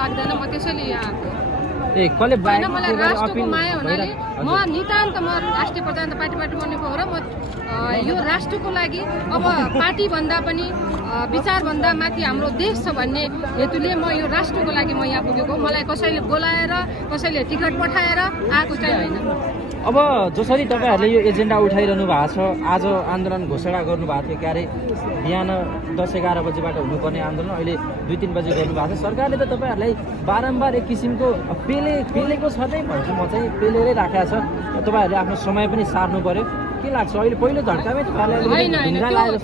लाग्दैन म त्यसैले यहाँ ए कसले होइन मलाई राष्ट्रको माया हुनाले म नितान्त म राष्ट्रिय प्रजातन्त्र पार्टीबाट बनेको हो र म यो राष्ट्रको लागि अब पार्टी भन्दा पनि विचार भन्दा माथि हाम्रो देश छ भन्ने हेतुले म यो राष्ट्रको लागि म यहाँ पुगेको मलाई कसैले बोलाएर कसैले टिकट पठाएर आएको चाहिँ होइन अब जसरी तपाईहरुले यो एजेन्डा उठाइरहनु भएको छ आज आन्दोलन घोषणा गर्नुभएको थियो क्यारे बिहान 10-11 बजेबाट हुनुपर्ने आन्दोलन अहिले 2-3 बजे गर्नुभएको छ सरकारले त तपाईहरुलाई बारम्बार एक किसिमको पेलेको छ नै भन्छु म चाहिँ पेलेरै राखेको छ तपाईहरुले आफ्नो समय पनि सार्नु पर्यो के लाग्छ अहिले पहिलो झट्कामै होइन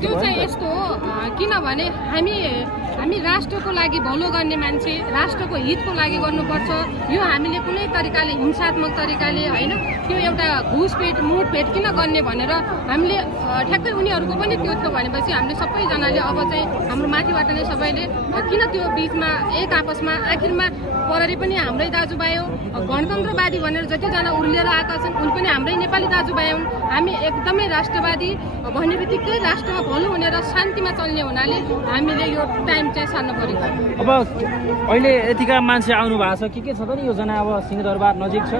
त्यो चाहिँ यस्तो हो किनभने हामी राष्ट्रको लागि भलो गर्ने मान्छे राष्ट्रको हितको लागि गर्नुपर्छ यो हामीले कुनै तरिकाले हिंसात्मक तरिकाले होइन त्यो एउटा घुसपेट मुठभेट किन गर्ने भनेर हामीले ठ्याक्कै उनीहरूको पनि त्यो थियो भनेपछि हामीले सबैजनाले अब चाहिँ हाम्रो माथिबाट नै सबैले किन त्यो बिचमा एक आपसमा आखिरमा पररी पनि हाम्रै दाजुभाइ हो गणतन्त्रवादी भनेर जतिजना उर्लिएर आएका छन् उनी पनि हाम्रै नेपाली दाजुभाइ हुन् हामी एकदमै राष्ट्रवादी भन्ने बित्तिकै राष्ट्रमा भलो हुने र शान्तिमा चल्ने हुनाले हामीले यो टाइम चाहिँ सार्नु पर्यो अब अहिले यतिका मान्छे आउनु भएको छ के छ त नि योजना अब सिंहदरबार नजिक छ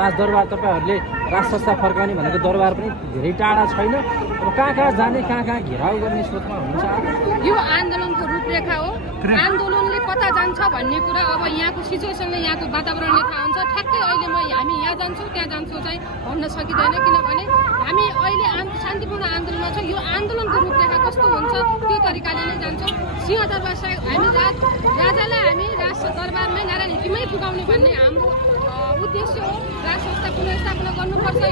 राजदरबार तपाईहरुले राजसंस्था फर्काउने भनेको दरबार पनि धेरै टाढा छैन अब कहाँ जाने कहाँ घेराउ गर्ने सोचमा हुनुहुन्छ यो आन्दोलनको रूपरेखा हो आन्दोलनले कता जान्छ भन्ने कुरा अब यहाँको सिचुएसनले यहाँको वातावरणले थाहा हुन्छ ठ्याक्कै अहिले हामी यहाँ जान्छौँ त्यहाँ जान्छौँ चाहिँ भन्न सकिँदैन किनभने हामी अहिले शान्तिपूर्ण आन्दोलनमा छौँ यो आन्दोलनको रूपरेखा कस्तो हुन्छ त्यो तरिकाले नै जान्छौँ सिंहदरबार हामी राजालाई हामी दरबारमै नारायण हिटीमै पुगाउने भन्ने हाम्रो उद्देश्य हो राज संस्था पुनर्स्थापना गर्नुपर्छ